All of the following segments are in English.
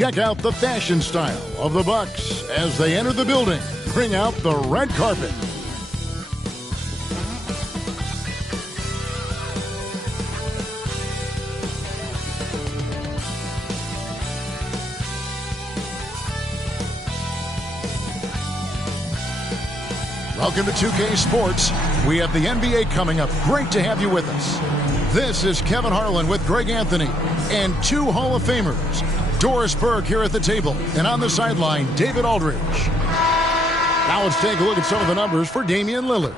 Check out the fashion style of the Bucks as they enter the building. Bring out the red carpet. Welcome to 2K Sports. We have the NBA coming up. Great to have you with us. This is Kevin Harlan with Greg Anthony and two Hall of Famers. Doris Burke here at the table, and on the sideline, David Aldridge. Now let's take a look at some of the numbers for Damian Lillard.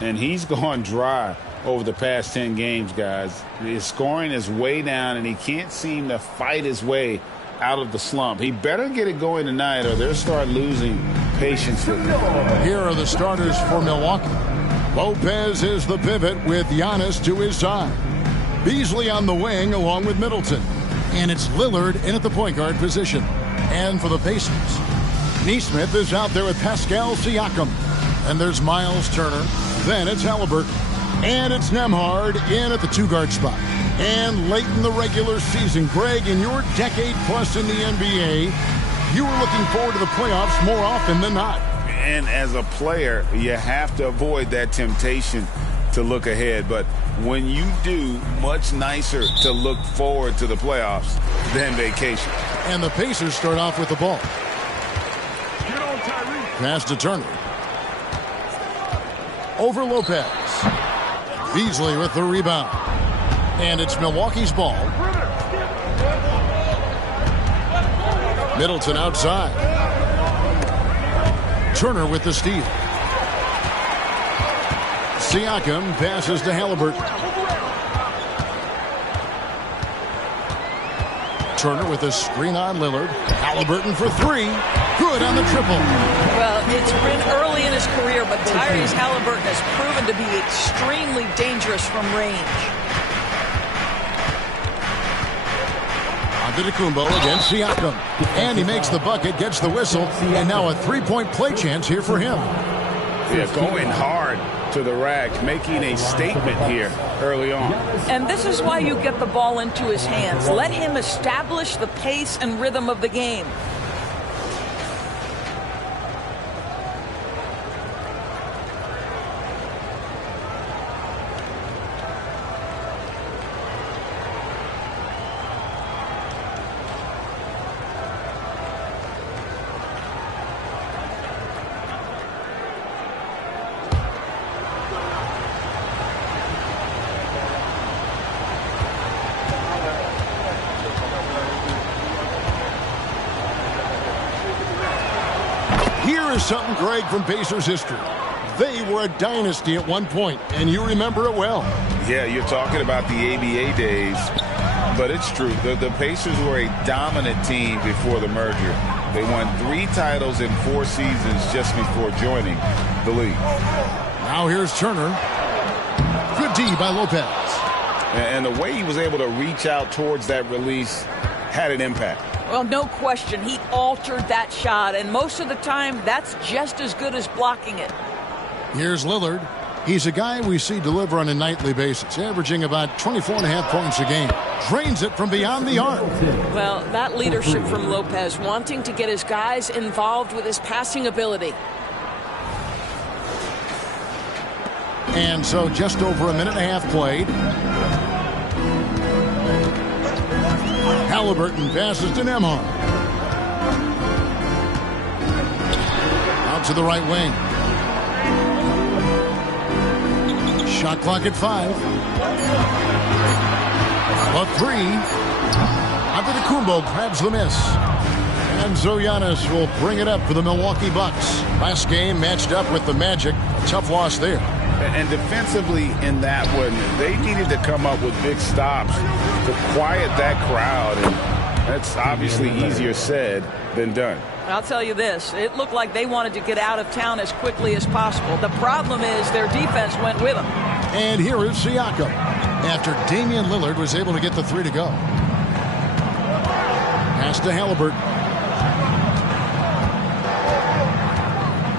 And he's gone dry over the past 10 games, guys. His scoring is way down, and he can't seem to fight his way out of the slump. He better get it going tonight, or they'll start losing patience with him. Here are the starters for Milwaukee. Lopez is the pivot with Giannis to his side. Beasley on the wing along with Middleton. And it's Lillard in at the point guard position. And for the Pacers, Nesmith is out there with Pascal Siakam. And there's Miles Turner. Then it's Halliburton. And it's Nembhard in at the two-guard spot. And late in the regular season, Greg, in your decade plus in the NBA, you were looking forward to the playoffs more often than not. And as a player, you have to avoid that temptation to look ahead. But when you do, much nicer to look forward to the playoffs than vacation. And the Pacers start off with the ball. Pass to Turner. Over Lopez. Beasley with the rebound. And it's Milwaukee's ball. Middleton outside. Turner with the steal. Siakam passes to Halliburton. Turner with a screen on Lillard. Halliburton for three. Good on the triple. Well, it's been early in his career, but Tyrese Halliburton has proven to be extremely dangerous from range. Antetokounmpo against Siakam. And he makes the bucket, gets the whistle, and now a three-point play chance here for him. Yeah, going hard to the rack, making a statement here early on. And this is why you get the ball into his hands. Let him establish the pace and rhythm of the game. Here's something, Greg, from Pacers history. They were a dynasty at one point, and you remember it well. Yeah, you're talking about the ABA days, but it's true. The Pacers were a dominant team before the merger. They won 3 titles in 4 seasons just before joining the league. Now here's Turner. Good D by Lopez. And the way he was able to reach out towards that release had an impact. Well, no question. He altered that shot, and most of the time, that's just as good as blocking it. Here's Lillard. He's a guy we see deliver on a nightly basis, averaging about 24.5 points a game. Drains it from beyond the arc. Well, that leadership from Lopez, wanting to get his guys involved with his passing ability. And so just over a minute and a half played. Halliburton passes to Nembhard. Out to the right wing. Shot clock at 5. A 3. Antetokounmpo grabs the miss. And so Giannis will bring it up for the Milwaukee Bucks. Last game matched up with the Magic. A tough loss there. And defensively in that one, they needed to come up with big stops to quiet that crowd. And that's obviously easier said than done. I'll tell you this. It looked like they wanted to get out of town as quickly as possible. The problem is their defense went with them. And here is Siakam after Damian Lillard was able to get the 3 to go. Pass to Halliburton.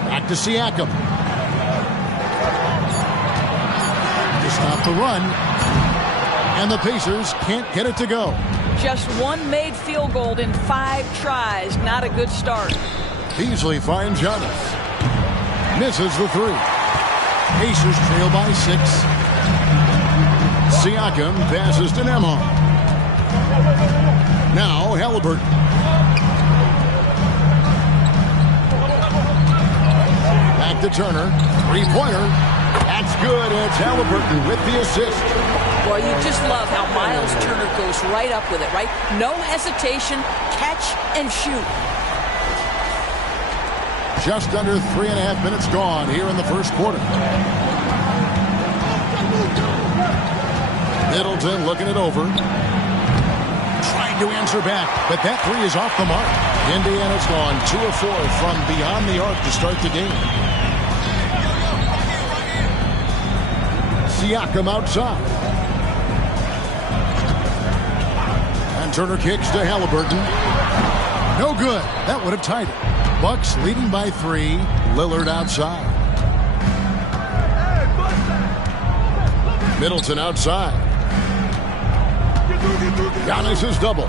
Back to Siakam. To stop the run. And the Pacers can't get it to go. Just one made field goal in 5 tries. Not a good start. Beasley finds Giannis. Misses the 3. Pacers trail by 6. Siakam passes to Nemhard. Now Halliburton. Back to Turner. 3-pointer. That's good. It's Halliburton with the assist. Well, you just love how Miles Turner goes right up with it, right? No hesitation, catch and shoot. Just under 3.5 minutes gone here in the first quarter. Middleton looking it over. Trying to answer back, but that 3 is off the mark. Indiana's gone 2 of 4 from beyond the arc to start the game. Siakam outside. And Turner kicks to Halliburton. No good. That would have tied it. Bucks leading by 3. Lillard outside. Middleton outside. Giannis is double.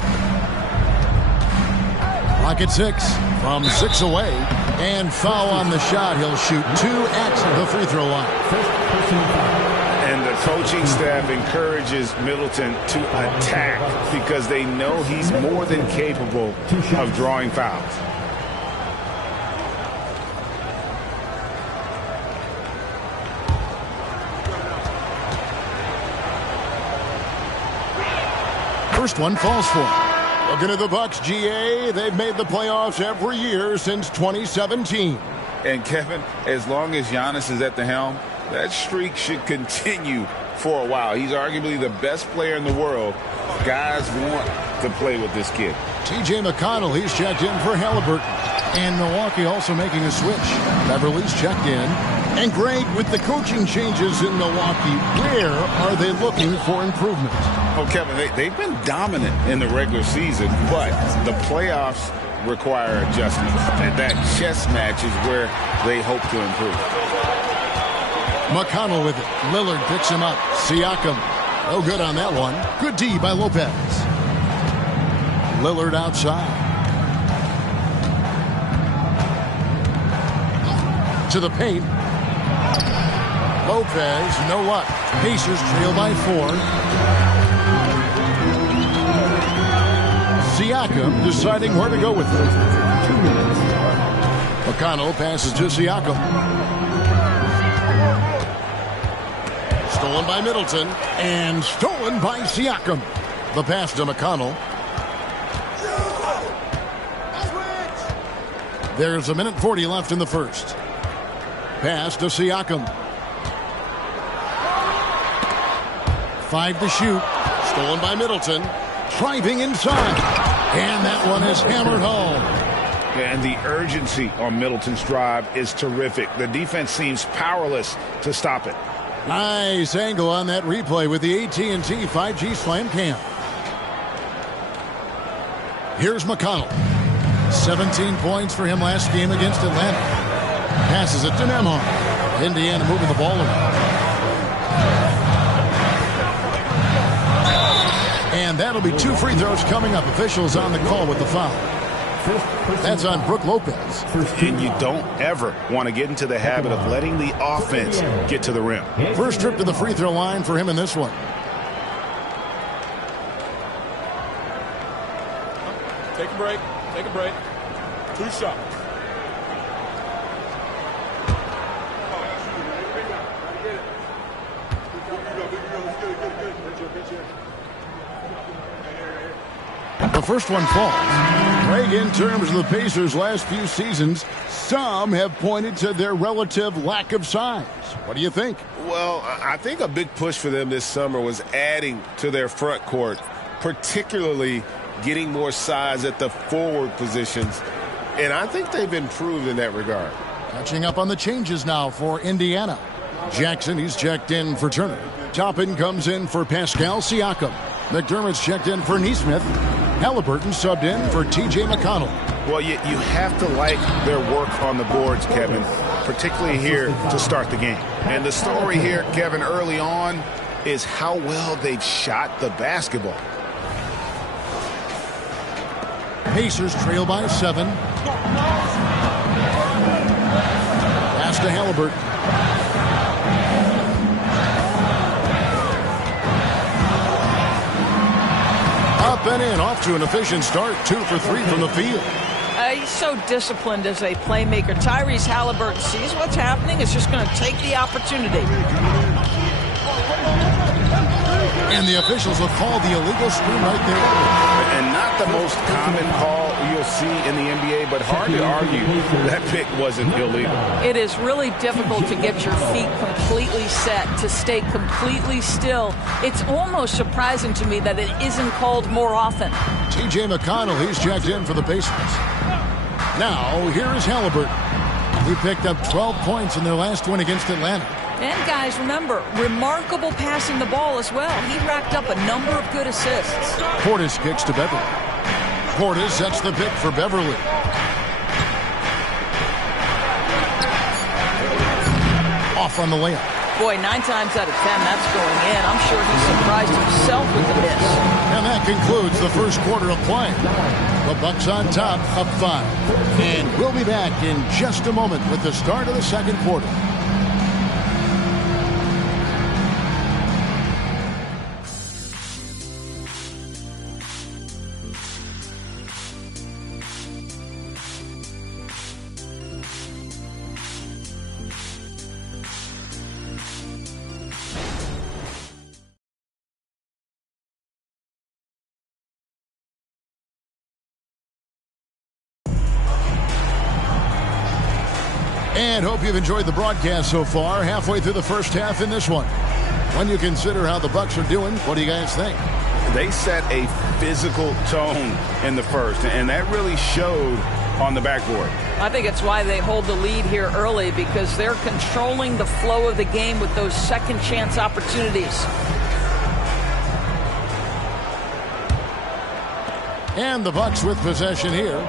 Clock at 6 from 6 away. And foul on the shot. He'll shoot 2 at the free throw line. And the coaching staff encourages Middleton to attack because they know he's more than capable of drawing fouls. First one falls for him. Looking at the Bucks, GA, they've made the playoffs every year since 2017. And Kevin, as long as Giannis is at the helm, that streak should continue for a while. He's arguably the best player in the world. Guys want to play with this kid. TJ McConnell, he's checked in for Halliburton. And Milwaukee also making a switch. Beverly's checked in. And Greg, with the coaching changes in Milwaukee, where are they looking for improvement? Oh, Kevin, they've been dominant in the regular season, but the playoffs require adjustments. And that chess match is where they hope to improve. McConnell with it. Lillard picks him up. Siakam. No good on that one. Good D by Lopez. Lillard outside. To the paint. Lopez, no luck. Pacers trail by 4. Siakam deciding where to go with it. McConnell passes to Siakam. Stolen by Middleton and stolen by Siakam. The pass to McConnell. There's 1:40 left in the first. Pass to Siakam. 5 to shoot. Stolen by Middleton. Driving inside. And that one is hammered home. And the urgency on Middleton's drive is terrific. The defense seems powerless to stop it. Nice angle on that replay with the AT&T 5G Slam Cam. Here's McConnell. 17 points for him last game against Atlanta. Passes it to Nemhard. Indiana moving the ball around. And that'll be 2 free throws coming up. Officials on the call with the foul. That's on Brook Lopez. And you don't ever want to get into the habit of letting the offense get to the rim. First trip to the free throw line for him in this one. Take a break. Take a break. 2 shots. The first one falls. Greg, in terms of the Pacers' last few seasons, some have pointed to their relative lack of size. What do you think? Well, I think a big push for them this summer was adding to their front court, particularly getting more size at the forward positions. And I think they've improved in that regard. Catching up on the changes now for Indiana. Jackson, he's checked in for Turner. Toppin comes in for Pascal Siakam. McDermott's checked in for Nesmith. Halliburton subbed in for TJ McConnell. Well, you have to like their work on the boards, Kevin, particularly here to start the game. And the story here, Kevin, early on is how well they've shot the basketball. Pacers trail by 7. Pass to Halliburton. Up and in, off to an efficient start. 2 for 3 from the field. He's so disciplined as a playmaker. Tyrese Halliburton sees what's happening. Is just going to take the opportunity. And the officials have called the illegal screen right there. And not the most common call you'll see in the NBA, but hard to argue that pick wasn't illegal. It is really difficult to get your feet completely set, to stay completely still. It's almost surprising to me that it isn't called more often. T.J. McConnell, he's checked in for the Pacers. Now, here is Halliburton. He picked up 12 points in their last win against Atlanta. And guys, remember, remarkable passing the ball as well. He racked up a number of good assists. Portis kicks to Beverly. Portis sets the pick for Beverly. Off on the layup. Boy, 9 times out of 10, that's going in. I'm sure he surprised himself with the miss. And that concludes the first quarter of play. The Bucks on top, up 5. And we'll be back in just a moment with the start of the second quarter. And hope you've enjoyed the broadcast so far. Halfway through the first half in this one. When you consider how the Bucks are doing, what do you guys think? They set a physical tone in the first, and that really showed on the backboard. I think it's why they hold the lead here early, because they're controlling the flow of the game with those second chance opportunities. And the Bucks with possession here.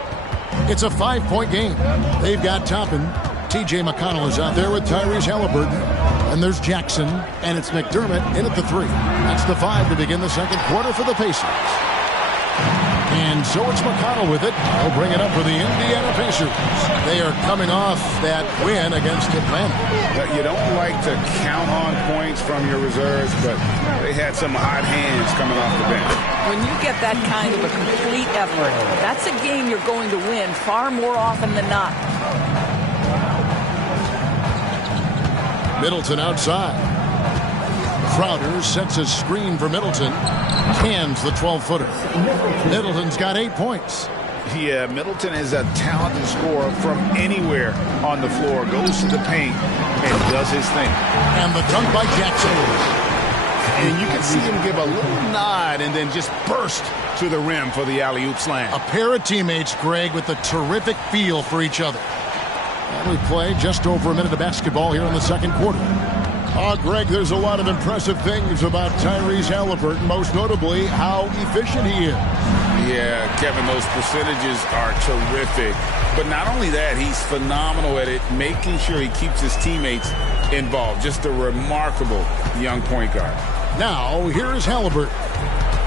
It's a 5-point game. They've got Toppin. T.J. McConnell is out there with Tyrese Halliburton. And there's Jackson. And it's McDermott in at the 3. That's the 5 to begin the second quarter for the Pacers. And so it's McConnell with it. He'll bring it up for the Indiana Pacers. They are coming off that win against Atlanta. You don't like to count on points from your reserves, but they had some hot hands coming off the bench. When you get that kind of a complete effort, that's a game you're going to win far more often than not. Middleton outside. Crowder sets a screen for Middleton. Cans the 12-footer. Middleton's got 8 points. Yeah, Middleton is a talented scorer from anywhere on the floor. Goes to the paint and does his thing. And the dunk by Jackson. And you can see him give a little nod and then just burst to the rim for the alley-oop slam. A pair of teammates, Greg, with a terrific feel for each other. And we play just over a minute of basketball here in the second quarter. Greg, there's a lot of impressive things about Tyrese Halliburton, most notably how efficient he is. Yeah, Kevin, those percentages are terrific. But not only that, he's phenomenal at it, making sure he keeps his teammates involved. Just a remarkable young point guard. Now, here is Halliburton.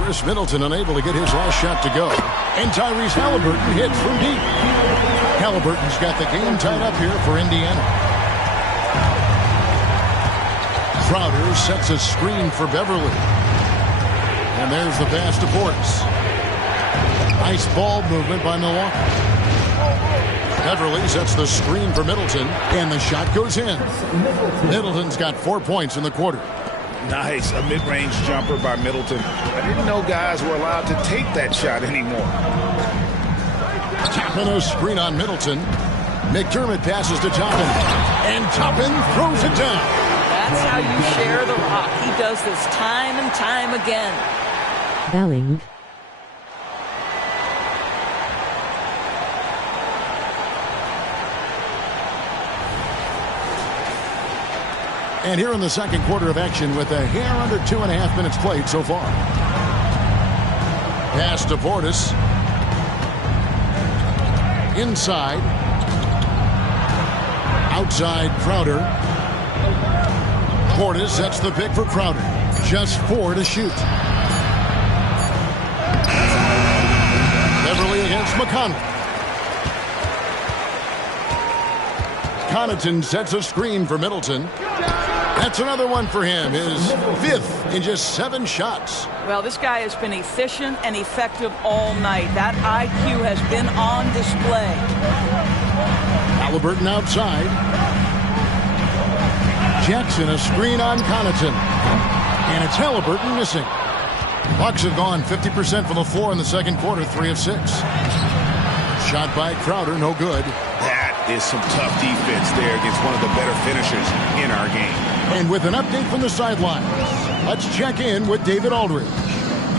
Chris Middleton unable to get his last shot to go. And Tyrese Halliburton hits from deep. Halliburton's got the game tied up here for Indiana. Crowder sets a screen for Beverly. And there's the pass to Portis. Nice ball movement by Milwaukee. Beverly sets the screen for Middleton, and the shot goes in. Middleton's got 4 points in the quarter. Nice, a mid-range jumper by Middleton. I didn't know guys were allowed to take that shot anymore. Toppin a screen on Middleton. McDermott passes to Toppin, and Toppin throws it down. That's how you share the rock. He does this time and time again. Belling. And here in the second quarter of action with a hair under 2.5 minutes played so far. Pass to Portis. Inside. Outside Crowder. Portis sets the pick for Crowder. Just 4 to shoot. Beverly against McConnell. Connaughton sets a screen for Middleton. That's another one for him, his 5th in just 7 shots. Well, this guy has been efficient and effective all night. That IQ has been on display. Halliburton outside. Jackson a screen on Connaughton. And it's Halliburton missing. Bucks have gone 50% from the floor in the second quarter, 3 of 6. Shot by Crowder, no good. That is some tough defense there against one of the better finishers in our game. And with an update from the sidelines, let's check in with David Aldridge.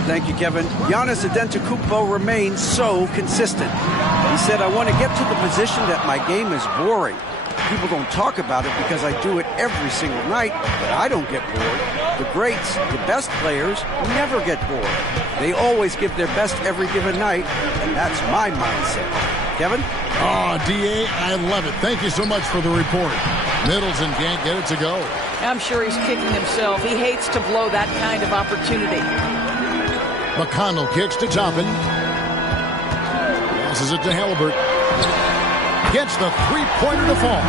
Thank you, Kevin. Giannis Antetokounmpo remains so consistent. He said, I want to get to the position that my game is boring. People don't talk about it because I do it every single night, but I don't get bored. The greats, the best players, never get bored. They always give their best every given night, and that's my mindset. Kevin? Oh, D.A., I love it. Thank you so much for the report. Middleton can't get it to go. I'm sure he's kicking himself. He hates to blow that kind of opportunity. McConnell kicks to Toppin. Passes it to Halliburton. Gets the three-pointer to fall.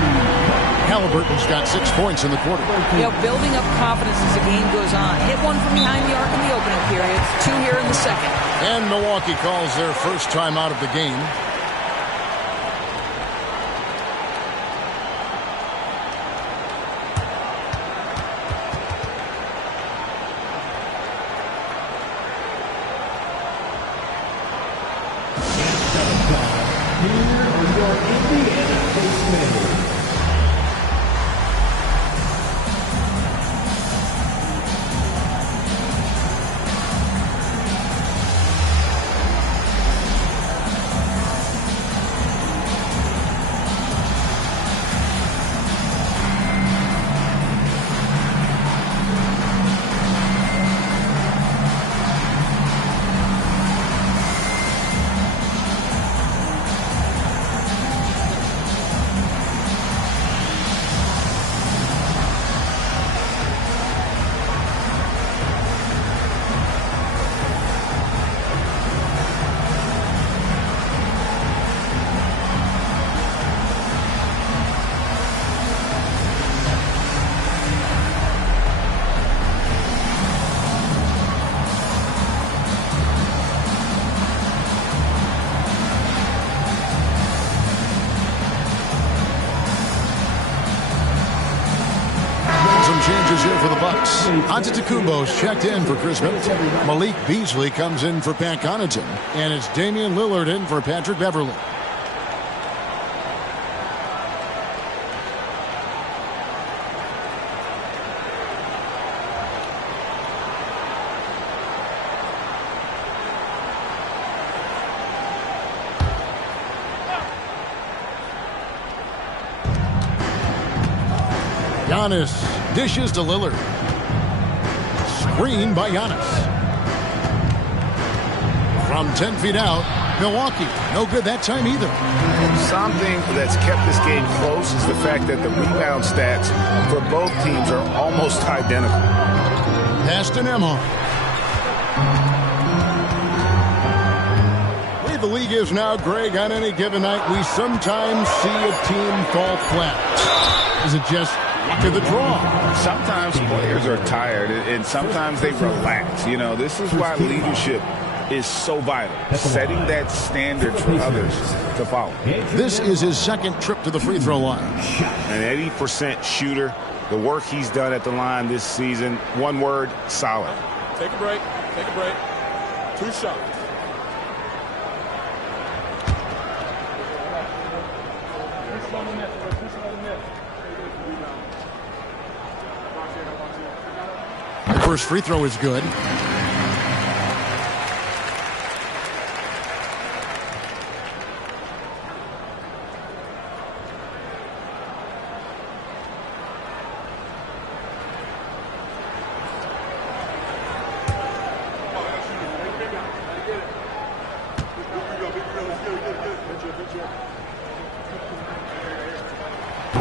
Halliburton's got 6 points in the quarter. You know, building up confidence as the game goes on. Hit one from behind the arc in the opening period. 2 here in the second. And Milwaukee calls their first time out of the game. Changes here for the Bucks. Antetokounmpo's checked in for Chris Middleton. Malik Beasley comes in for Pat Connaughton. And it's Damian Lillard in for Patrick Beverley. Giannis dishes to Lillard. Screen by Giannis. From 10 feet out, Milwaukee. No good that time either. Something that's kept this game close is the fact that the rebound stats for both teams are almost identical. Pass to Nembhard. The way the league is now, Greg, on any given night, we sometimes see a team fall flat. Is it just luck of the draw? Sometimes players are tired, and sometimes they relax. You know, this is why leadership is so vital, setting that standard for others to follow. This is his second trip to the free throw line. An 80% shooter. The work he's done at the line this season, one word, solid. Take a break. Take a break. 2 shots. First free throw is good.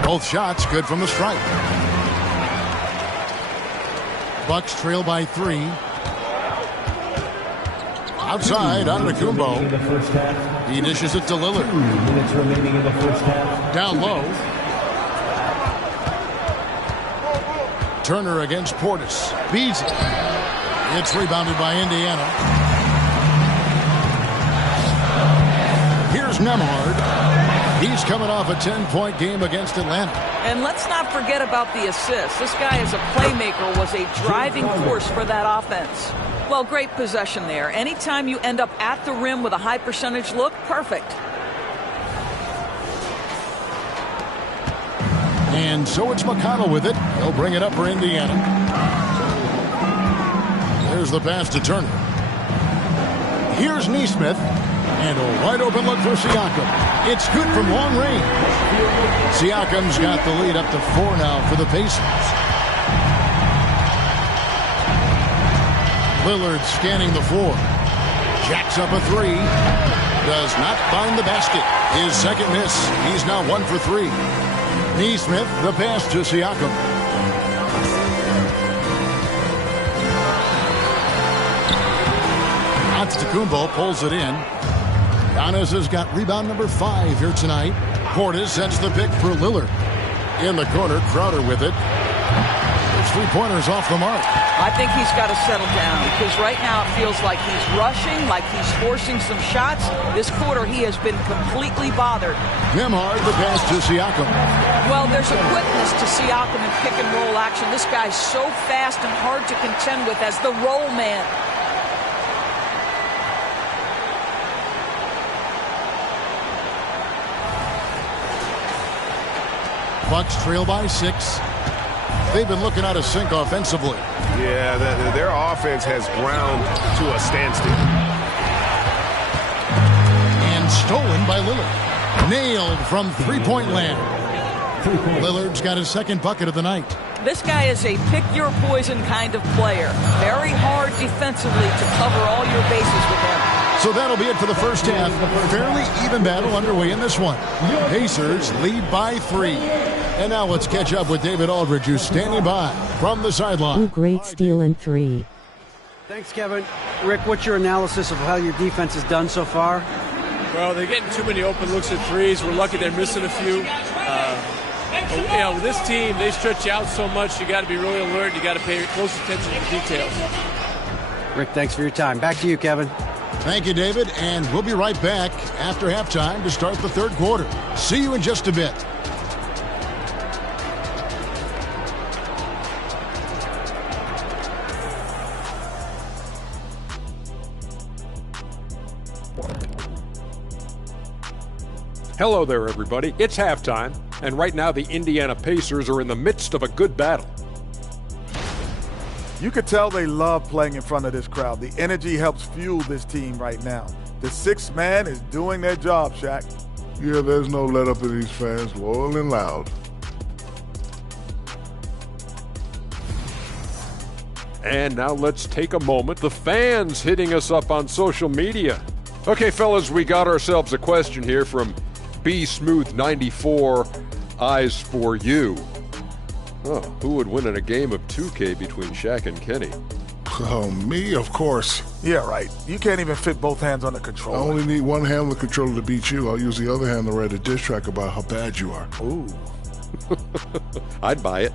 Both shots good from the stripe. Bucks trail by 3. Outside, Antetokounmpo. He dishes it to Lillard. 2 minutes remaining in the first half. Down low. Turner against Portis. Beats it. It's rebounded by Indiana. Here's Nembhard. He's coming off a 10-point game against Atlanta. And let's not forget about the assists. This guy is a playmaker, was a driving force for that offense. Well, great possession there. Anytime you end up at the rim with a high percentage look, perfect. And so it's McConnell with it. He'll bring it up for Indiana. There's the pass to Turner. Here's Nesmith. And a wide open look for Siakam. It's good from long range. Siakam's got the lead up to 4 now for the Pacers. Lillard scanning the floor. Jacks up a 3. Does not find the basket. His second miss. He's now 1 for 3. Nesmith, the pass to Siakam. Antetokounmpo pulls it in. Giannis has got rebound number 5 here tonight. Portis sends the pick for Lillard. In the corner, Crowder with it. Those 3-pointers off the mark. I think he's got to settle down because right now it feels like he's rushing, like he's forcing some shots. This quarter he has been completely bothered. Nembhard, the pass to Siakam. Well, there's a quickness to Siakam in pick and roll action. This guy's so fast and hard to contend with as the roll man. Bucks trail by 6. They've been looking out of sync offensively. Yeah, their offense has ground to a standstill. And stolen by Lillard. Nailed from 3-point land. Lillard's got his second bucket of the night. This guy is a pick-your-poison kind of player. Very hard defensively to cover all your bases with him. So that'll be it for the first half. Fairly even battle underway in this one. Pacers lead by 3. And now let's catch up with David Aldridge, who's standing by from the sideline. Ooh, great steal and 3. Thanks, Kevin. Rick, what's your analysis of how your defense has done so far? Well, they're getting too many open looks at threes. We're lucky they're missing a few. With this team, they stretch you out so much. You got to be really alert. You got to pay close attention to the details. Rick, thanks for your time. Back to you, Kevin. Thank you, David. And we'll be right back after halftime to start the third quarter. See you in just a bit. Hello there, everybody. It's halftime, and right now the Indiana Pacers are in the midst of a good battle. You could tell they love playing in front of this crowd. The energy helps fuel this team right now. The sixth man is doing their job, Shaq. Yeah, there's no let up in these fans, loyal and loud. And now let's take a moment. The fans hitting us up on social media. Okay, fellas, we got ourselves a question here from B Smooth 94. Eyes for you. Oh, who would win in a game of 2K between Shaq and Kenny? Oh, me, of course. Yeah, right. You can't even fit both hands on the controller. I only need one hand on the controller to beat you. I'll use the other hand to write a diss track about how bad you are. Ooh. I'd buy it.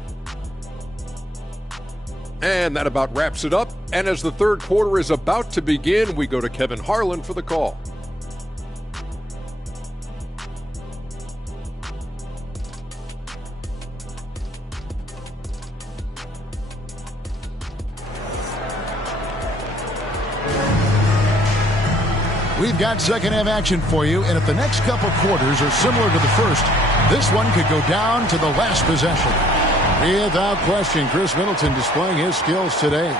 And that about wraps it up. And as the third quarter is about to begin, we go to Kevin Harlan for the call. We've got second half action for you, and if the next couple quarters are similar to the first, this one could go down to the last possession. Without question, Chris Middleton displaying his skills today.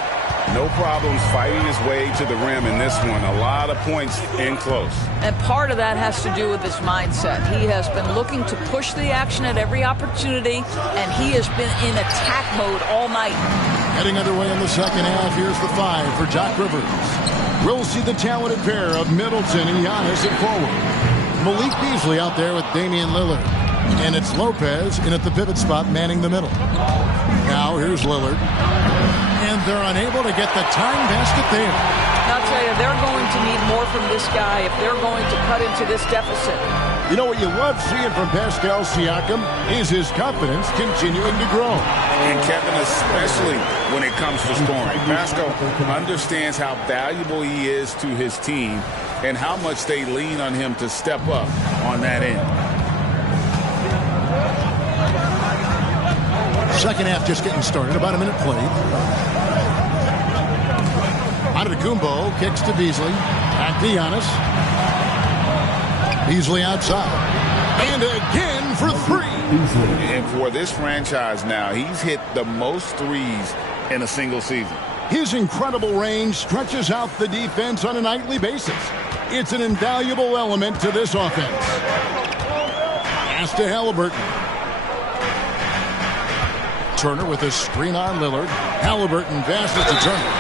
No problems fighting his way to the rim in this one. A lot of points in close. And part of that has to do with his mindset. He has been looking to push the action at every opportunity, and he has been in attack mode all night. Heading underway in the second half, here's the 5 for Doc Rivers. We'll see the talented pair of Middleton and Giannis at forward. Malik Beasley out there with Damian Lillard. And it's Lopez in at the pivot spot manning the middle. Now here's Lillard. And they're unable to get the tying basket there. I'll tell you, they're going to need more from this guy if they're going to cut into this deficit. You know what you love seeing from Pascal Siakam is his confidence continuing to grow. And Kevin, especially when it comes to scoring. Pascal understands how valuable he is to his team and how much they lean on him to step up on that end. Second half just getting started. About a minute played. Antetokounmpo kicks to Beasley. Back to Giannis. Beasley outside. And again for three. And for this franchise now, he's hit the most threes in a single season. His incredible range stretches out the defense on a nightly basis. It's an invaluable element to this offense. Pass to Halliburton. Turner with a screen on Lillard. Halliburton passes to Turner.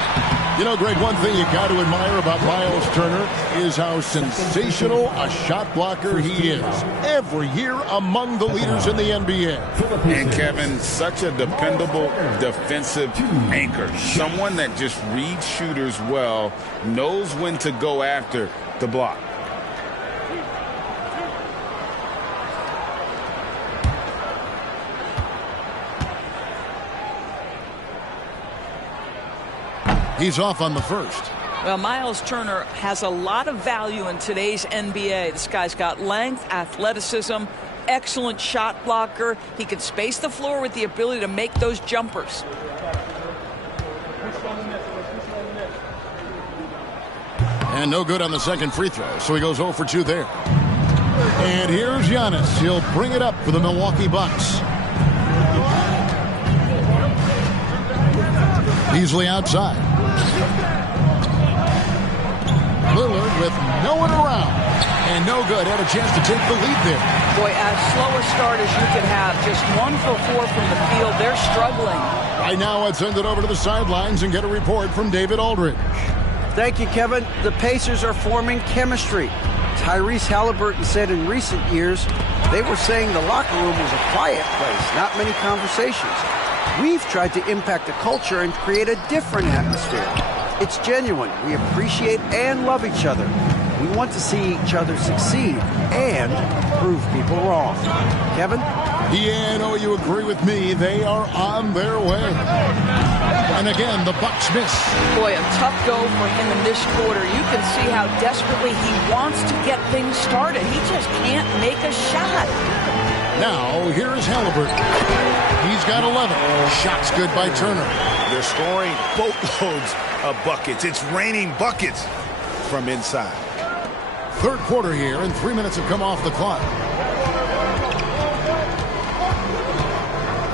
You know, Greg, one thing you got to admire about Miles Turner is how sensational a shot blocker he is. Every year among the leaders in the NBA. And Kevin, such a dependable defensive anchor. Someone that just reads shooters well, knows when to go after the block. He's off on the first. Well, Miles Turner has a lot of value in today's NBA. This guy's got length, athleticism, excellent shot blocker. He can space the floor with the ability to make those jumpers. And no good on the second free throw, so he goes 0 for 2 there. And here's Giannis. He'll bring it up for the Milwaukee Bucks. Beasley outside. Lillard with no one around. And no good. Had a chance to take the lead there. Boy, as slow a start as you can have. Just 1 for 4 from the field. They're struggling. Right now, let's send it over to the sidelines and get a report from David Aldridge. Thank you, Kevin. The Pacers are forming chemistry. Tyrese Halliburton said in recent years, they were saying the locker room was a quiet place, not many conversations. We've tried to impact the culture and create a different atmosphere. It's genuine. We appreciate and love each other. We want to see each other succeed and prove people wrong. Kevin? Yeah, I know you agree with me. They are on their way. And again, the Bucks miss. Boy, a tough go for him in this quarter. You can see how desperately he wants to get things started. He just can't make a shot. Now, here's Halliburton. He's got 11. Shots good by Turner. They're scoring boatloads of buckets. It's raining buckets from inside. Third quarter here, and 3 minutes have come off the clock.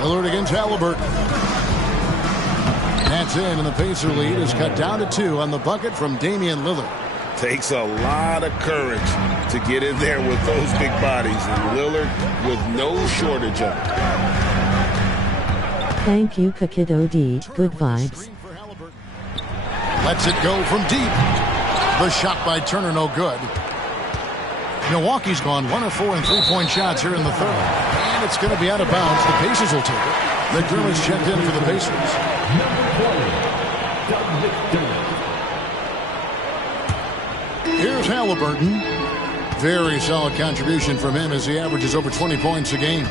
Lillard against Halliburton. That's in, and the Pacer lead is cut down to 2 on the bucket from Damian Lillard. Takes a lot of courage to get in there with those big bodies, and Lillard with no shortage of it. Thank you, Kakidodi. Good vibes. Lets it go from deep. The shot by Turner, no good. Milwaukee's gone 1 of 4 in three-point shots here in the third. And it's going to be out of bounds. The Pacers will take it. McDermott's checked in for the Pacers. Here's Halliburton. Very solid contribution from him as he averages over 20 points a game.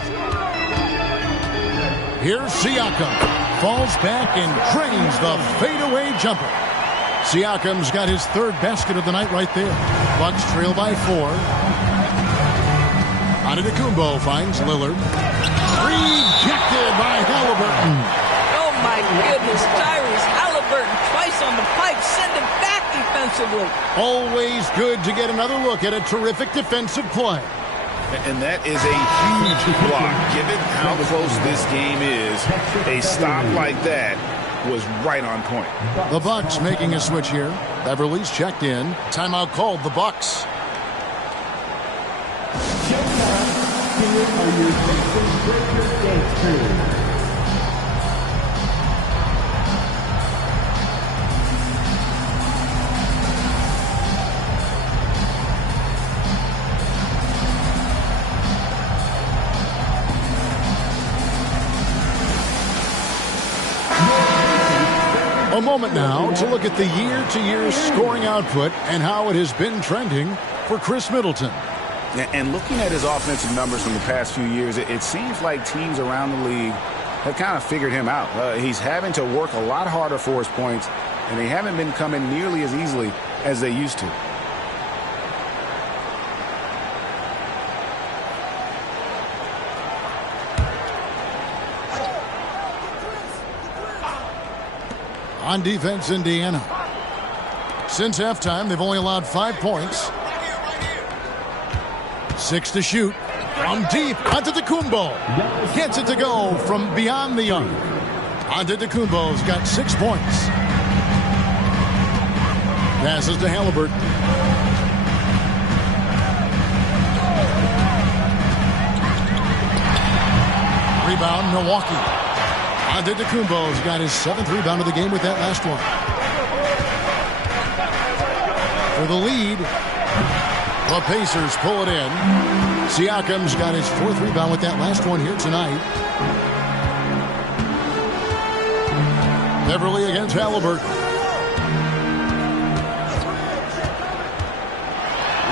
Here's Siakam. Falls back and drains the fadeaway jumper. Siakam's got his third basket of the night right there. Bucks trail by 4. Antetokounmpo finds Lillard. Rejected by Halliburton. Oh, my goodness. Tyrese Halliburton twice on the pipe. Send him back defensively. Always good to get another look at a terrific defensive play. And that is a huge block. Given how close this game is, a stop like that was right on point. The Bucks making a switch here. Beverly's checked in. Timeout called the Bucks. A moment now to look at the year-to-year scoring output and how it has been trending for Chris Middleton. And looking at his offensive numbers from the past few years, it seems like teams around the league have kind of figured him out. He's having to work a lot harder for his points, and they haven't been coming nearly as easily as they used to. On defense, Indiana. Since halftime, they've only allowed 5 points. 6 to shoot. From deep, Antetokounmpo. Gets it to go from beyond the arc. Antetokounmpo's got 6 points. Passes to Halliburton. Rebound, Milwaukee. Antetokounmpo's got his 7th rebound of the game with that last one. For the lead, the Pacers pull it in. Siakam's got his 4th rebound with that last one here tonight. Beverly against Halliburton.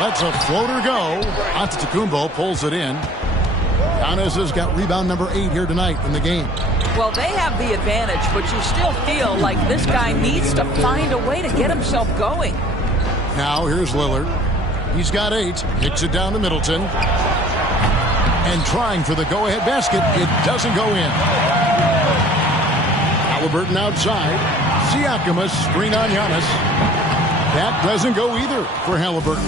Lets a floater go. Antetokounmpo pulls it in. Giannis has got rebound number 8 here tonight in the game. Well, they have the advantage, but you still feel like this guy needs to find a way to get himself going. Now here's Lillard. He's got 8. Kicks it down to Middleton. And trying for the go-ahead basket. It doesn't go in. Halliburton outside. Siakam a screen on Giannis. That doesn't go either for Halliburton.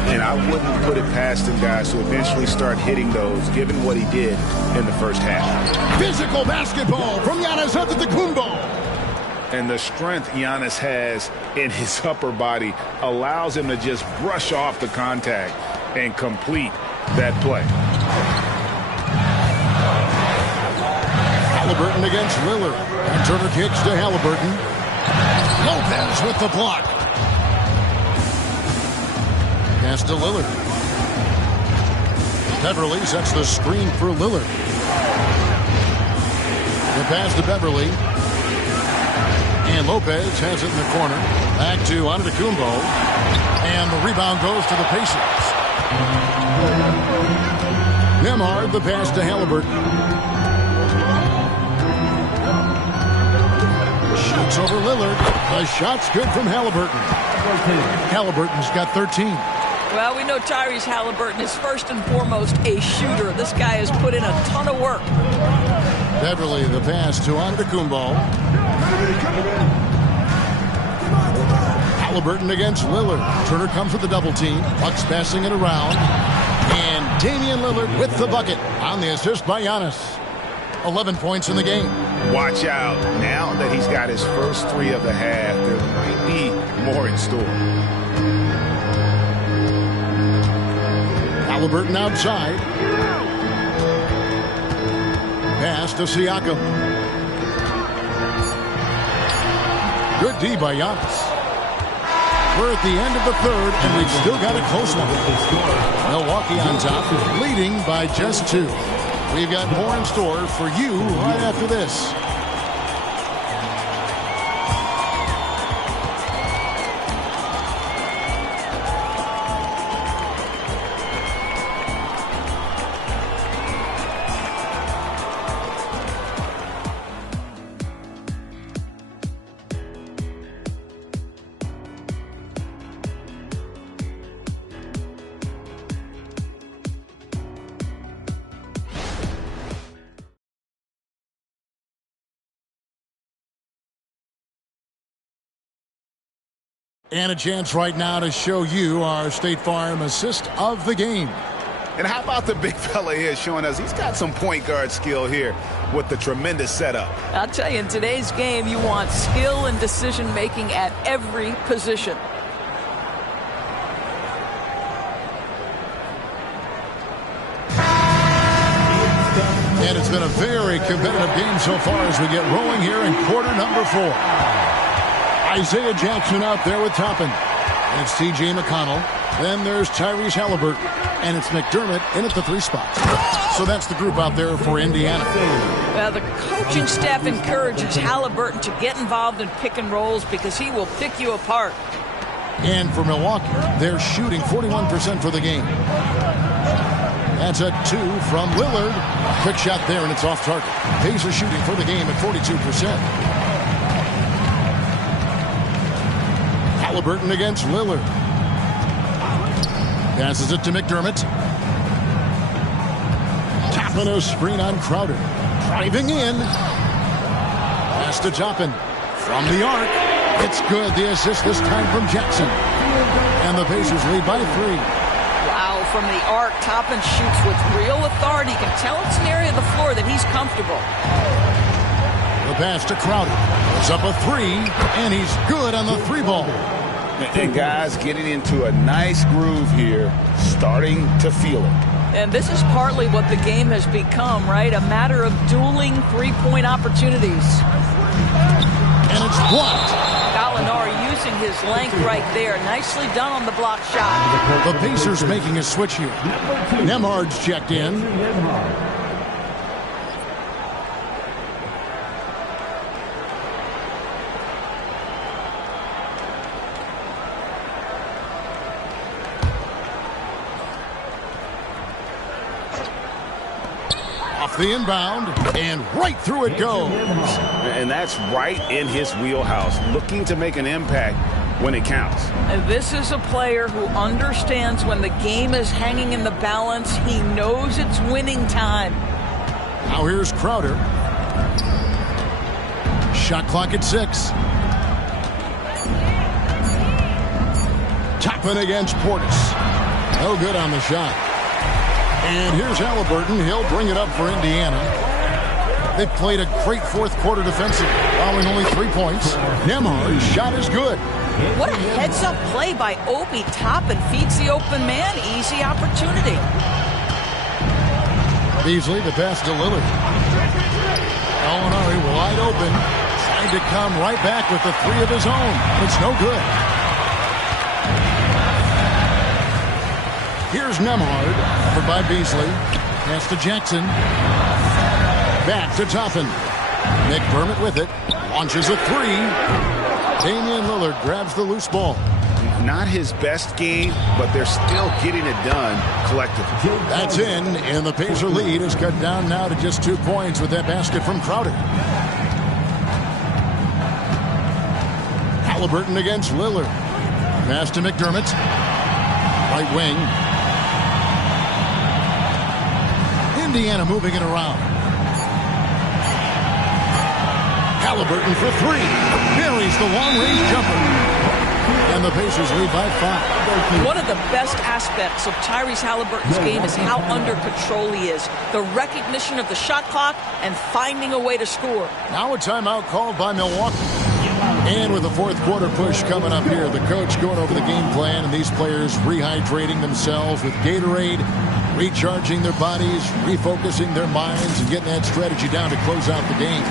And I wouldn't put it past him, guys, to eventually start hitting those, given what he did in the first half. Physical basketball from Giannis Antetokounmpo. And the strength Giannis has in his upper body allows him to just brush off the contact and complete that play. Halliburton against Lillard. And Turner kicks to Halliburton. Lopez with the block. Pass to Lillard. Beverly sets the screen for Lillard. The pass to Beverly. And Lopez has it in the corner. Back to Antetokounmpo. And the rebound goes to the Pacers. Nembhard the pass to Halliburton. Shoots over Lillard. The shot's good from Halliburton. Halliburton's got 13. Well, we know Tyrese Halliburton is first and foremost a shooter. This guy has put in a ton of work. Beverly the pass to Antetokounmpo. Halliburton against Lillard. Turner comes with the double team. Bucks passing it around. And Damian Lillard with the bucket on the assist by Giannis. 11 points in the game. Watch out. Now that he's got his first 3 of the half, there might be more in store. Halliburton outside. Pass to Siakam. Good D by Giannis. We're at the end of the third, and we've still got a close one. Milwaukee on top, leading by just 2. We've got more in store for you right after this. And a chance right now to show you our State Farm assist of the game. And how about the big fella here showing us he's got some point guard skill here with the tremendous setup. I'll tell you, in today's game, you want skill and decision-making at every position. And it's been a very competitive game so far as we get rolling here in quarter number 4. Isaiah Jackson out there with Toppin. And it's T.J. McConnell. Then there's Tyrese Halliburton. And it's McDermott in at the 3 spot. So that's the group out there for Indiana. Well, the coaching staff encourages Halliburton to get involved in pick and rolls because he will pick you apart. And for Milwaukee, they're shooting 41% for the game. That's a 2 from Lillard. Quick shot there, and it's off target. Pacers shooting for the game at 42%. Halliburton against Lillard. Passes it to McDermott. Toppin a screen on Crowder. Driving in. Pass to Toppin. From the arc. It's good. The assist this time from Jackson. And the Pacers lead by 3. Wow, from the arc, Toppin shoots with real authority. You can tell it's an area of the floor that he's comfortable. The pass to Crowder. It's up a 3, and he's good on the 3 ball. And guys getting into a nice groove here, starting to feel it. And this is partly what the game has become, right? A matter of dueling 3-point opportunities. And it's blocked. Gallinari using his length right there. Nicely done on the block shot. The Pacers making a switch here. Nembhard's checked in. The inbound, and right through it goes. And that's right in his wheelhouse, looking to make an impact when it counts. And this is a player who understands when the game is hanging in the balance. He knows it's winning time. Now here's Crowder. Shot clock at 6. Toppin against Portis. No good on the shot. And here's Halliburton. He'll bring it up for Indiana. They've played a great fourth quarter defensively, allowing only 3 points. Nembhard's shot is good. What a heads-up play by Obi. Toppin feeds the open man. Easy opportunity. Beasley, the pass to Lillard. Gallinari wide open. Trying to come right back with the 3 of his own. It's no good. Here's Nembhard, covered by Beasley. Pass to Jackson. Back to Toppin. McDermott with it. Launches a 3. Damian Lillard grabs the loose ball. Not his best game, but they're still getting it done collectively. That's in, and the Pacer lead is cut down now to just 2 points with that basket from Crowder. Halliburton against Lillard. Pass to McDermott. Right wing. Indiana moving it around. Halliburton for 3. Buries the long-range jumper. And the Pacers lead by 5. One of the best aspects of Tyrese Halliburton's game is how under control he is. The recognition of the shot clock and finding a way to score. Now a timeout called by Milwaukee. And with the fourth quarter push coming up here, the coach going over the game plan and these players rehydrating themselves with Gatorade, recharging their bodies, refocusing their minds, and getting that strategy down to close out the game.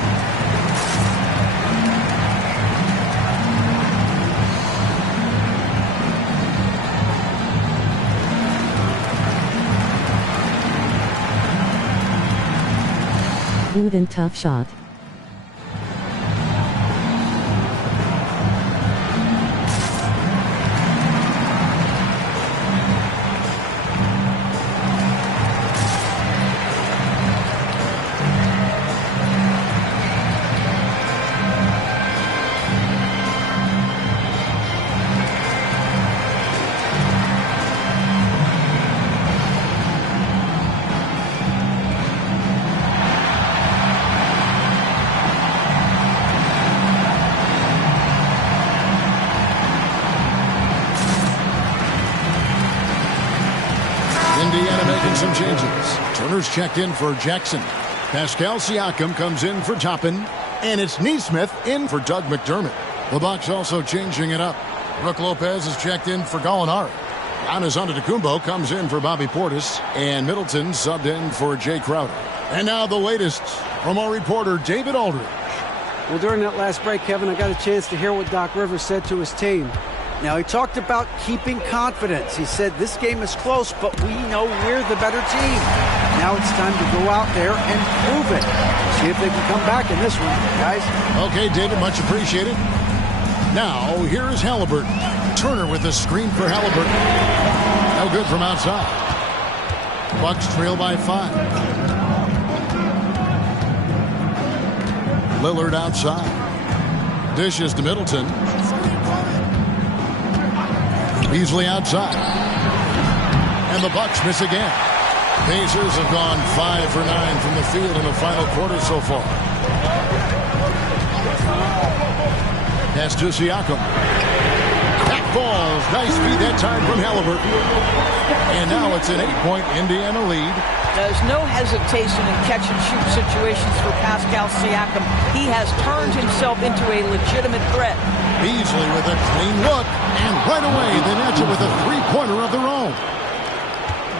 Good and tough shot. Indiana making some changes. Turner's checked in for Jackson. Pascal Siakam comes in for Toppin. And it's Nesmith in for Doug McDermott. The Bucks also changing it up. Brook Lopez is checked in for Gallinari. Giannis Antetokounmpo comes in for Bobby Portis. And Middleton subbed in for Jay Crowder. And now the latest from our reporter, David Aldridge. Well, during that last break, Kevin, I got a chance to hear what Doc Rivers said to his team. Now, he talked about keeping confidence. He said this game is close, but we know we're the better team. Now it's time to go out there and prove it. See if they can come back in this one, guys. Okay, David, much appreciated. Now, here is Halliburton. Turner with the screen for Halliburton. No good from outside. Bucks trail by 5. Lillard outside. Dishes to Middleton. Beasley outside. And the Bucks miss again. Pacers have gone 5 for 9 from the field in the final quarter so far. Pass to Siakam. Back balls. Nice feed that time from Halliburton. And now it's an 8-point Indiana lead. There's no hesitation in catch-and-shoot situations for Pascal Siakam. He has turned himself into a legitimate threat. Beasley with a clean look. And right away, they match it with a three-pointer of their own.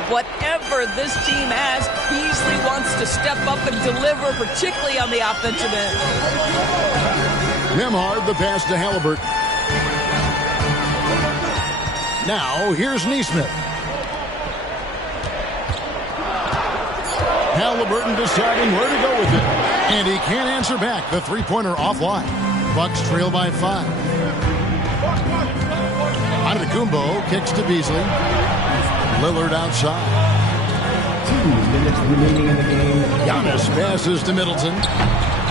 Whatever this team has, Beasley wants to step up and deliver, particularly on the offensive end. Nembhard, the pass to Halliburton. Now, here's Nesmith. Halliburton deciding where to go with it. And he can't answer back. The three-pointer offline. Bucks trail by 5. Antetokounmpo kicks to Beasley. Lillard outside. 2 minutes remaining in the game. Giannis passes to Middleton.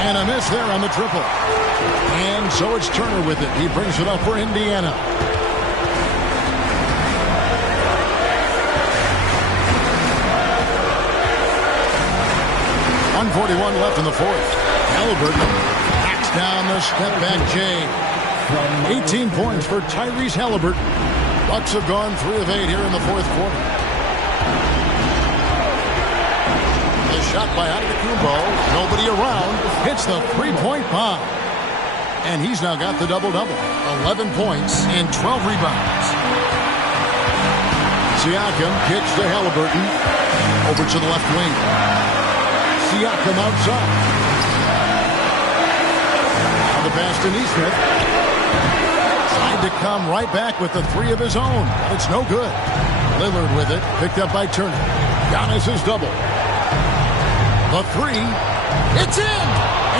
And a miss there on the triple. And so it's Turner with it. He brings it up for Indiana. .141 left in the fourth. Halliburton backs down the step-back J. 18 points for Tyrese Halliburton. Bucks have gone 3 of 8 here in the fourth quarter. The shot by Antetokounmpo. Nobody around. Hits the three-point bomb. And he's now got the double-double. 11 points and 12 rebounds. Siakam kicks to Halliburton. Over to the left wing. Siakam outside. Now the pass to Nesmith. Tried to come right back with the 3 of his own. But it's no good. Lillard with it. Picked up by Turner. Giannis is double. The 3. It's in!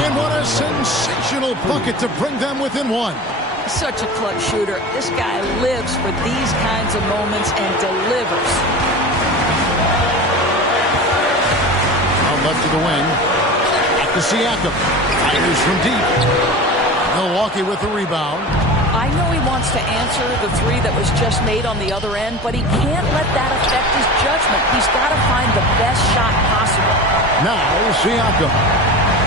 And what a sensational bucket to bring them within 1. Such a clutch shooter. This guy lives for these kinds of moments and delivers. Left to the wing. Back to Siakam. Fires from deep. Milwaukee with the rebound. I know he wants to answer the 3 that was just made on the other end, but he can't let that affect his judgment. He's got to find the best shot possible. Now Siakam.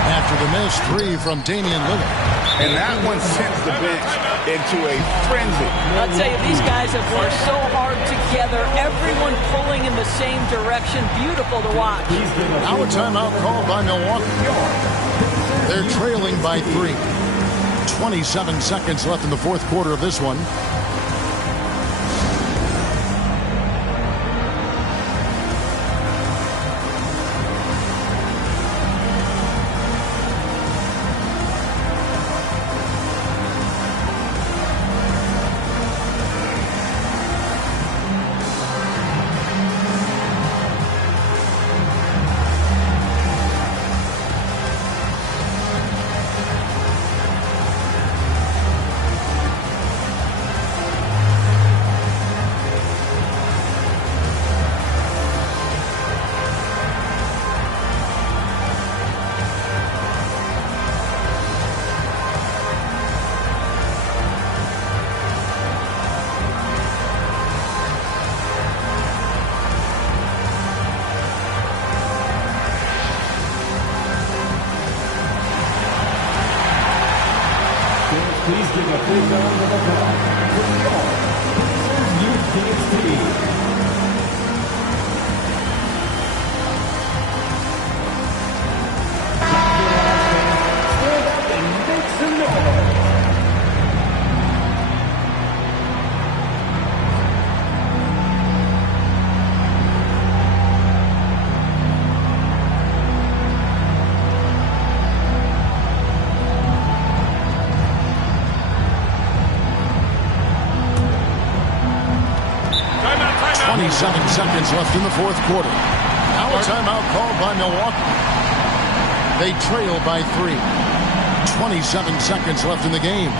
After the missed 3 from Damian Lillard. And that one sends the bench into a frenzy. I'll tell you, these guys have worked so hard together. Everyone pulling in the same direction. Beautiful to watch. Now a timeout called by Milwaukee. They're trailing by 3. 27 seconds left in the fourth quarter of this one. Please give a big round of applause for your Pacers Youth Dance Team. Stand up and make some noise. 27 seconds left in the fourth quarter. Now a timeout called by Milwaukee. They trail by 3. 27 seconds left in the game.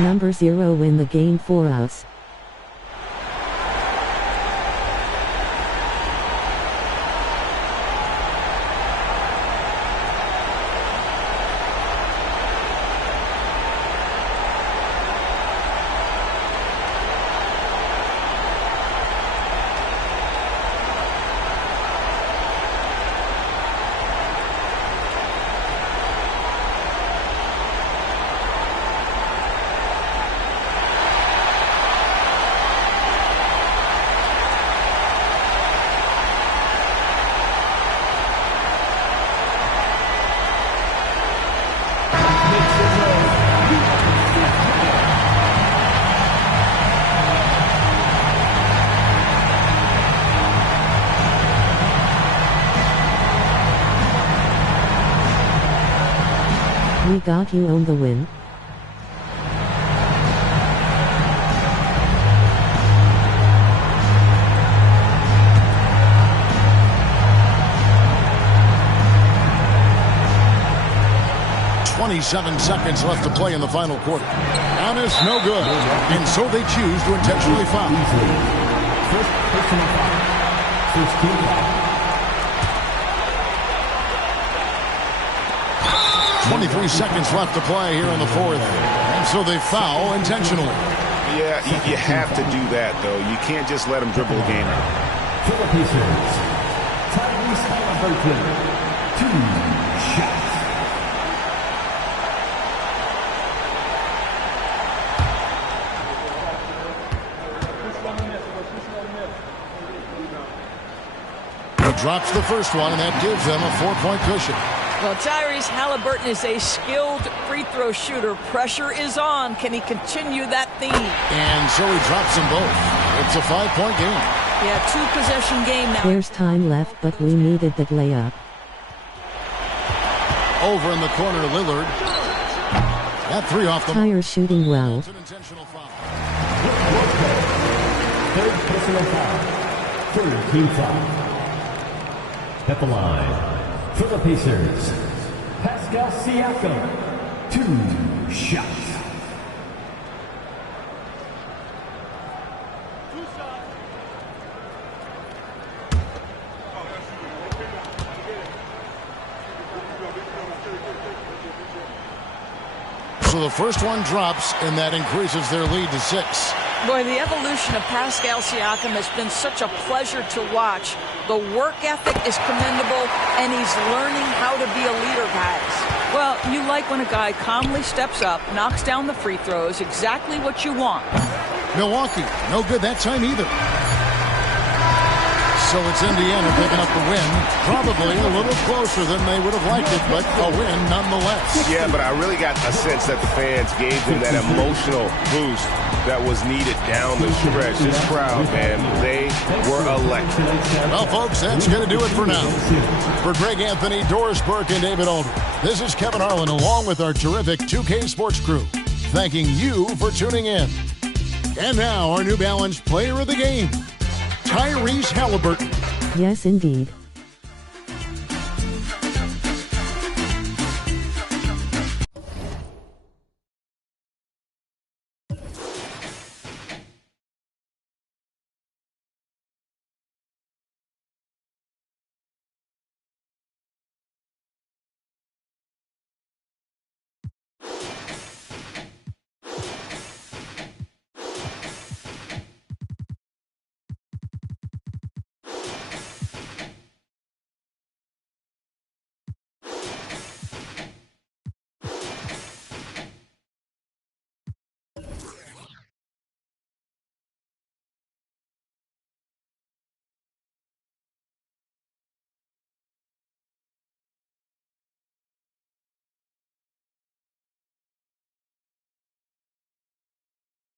Number 0 win the game for us. We got you on the win. .27 seconds left to play in the final quarter. Giannis, no good. And so they choose to intentionally foul. First personal foul. First team foul. 23 seconds left to play here in the fourth. And so they foul intentionally. Yeah, you have to do that, though. You can't just let them dribble the game out. Pacers. Tyrese Haliburton. 2 shots. He drops the first one, and that gives them a 4-point cushion. Well, Tyrese Haliburton is a skilled free throw shooter. Pressure is on. Can he continue that theme? And so he drops them both. It's a 5-point game. Yeah, 2-possession game now. There's time left, but we needed that layup. Over in the corner, Lillard. That 3 off the Tyre shooting well. Third personal foul. Third team foul. At the line. For the Pacers, Pascal Siakam, 2 shots. So the first one drops, and that increases their lead to 6. Boy, the evolution of Pascal Siakam has been such a pleasure to watch. The work ethic is commendable, and he's learning how to be a leader, guys. Well, you like when a guy calmly steps up, knocks down the free throws, exactly what you want. Milwaukee, no good that time either. So it's Indiana picking up the win. Probably a little closer than they would have liked it, but a win nonetheless. Yeah, but I really got a sense that the fans gave them that emotional boost that was needed down the stretch. This crowd, man, they were electric. Well, folks, that's going to do it for now. For Greg Anthony, Doris Burke, and David Aldridge, this is Kevin Harlan along with our terrific 2K Sports crew, thanking you for tuning in. And now, our New Balance Player of the Game, Tyrese Haliburton. Yes, indeed.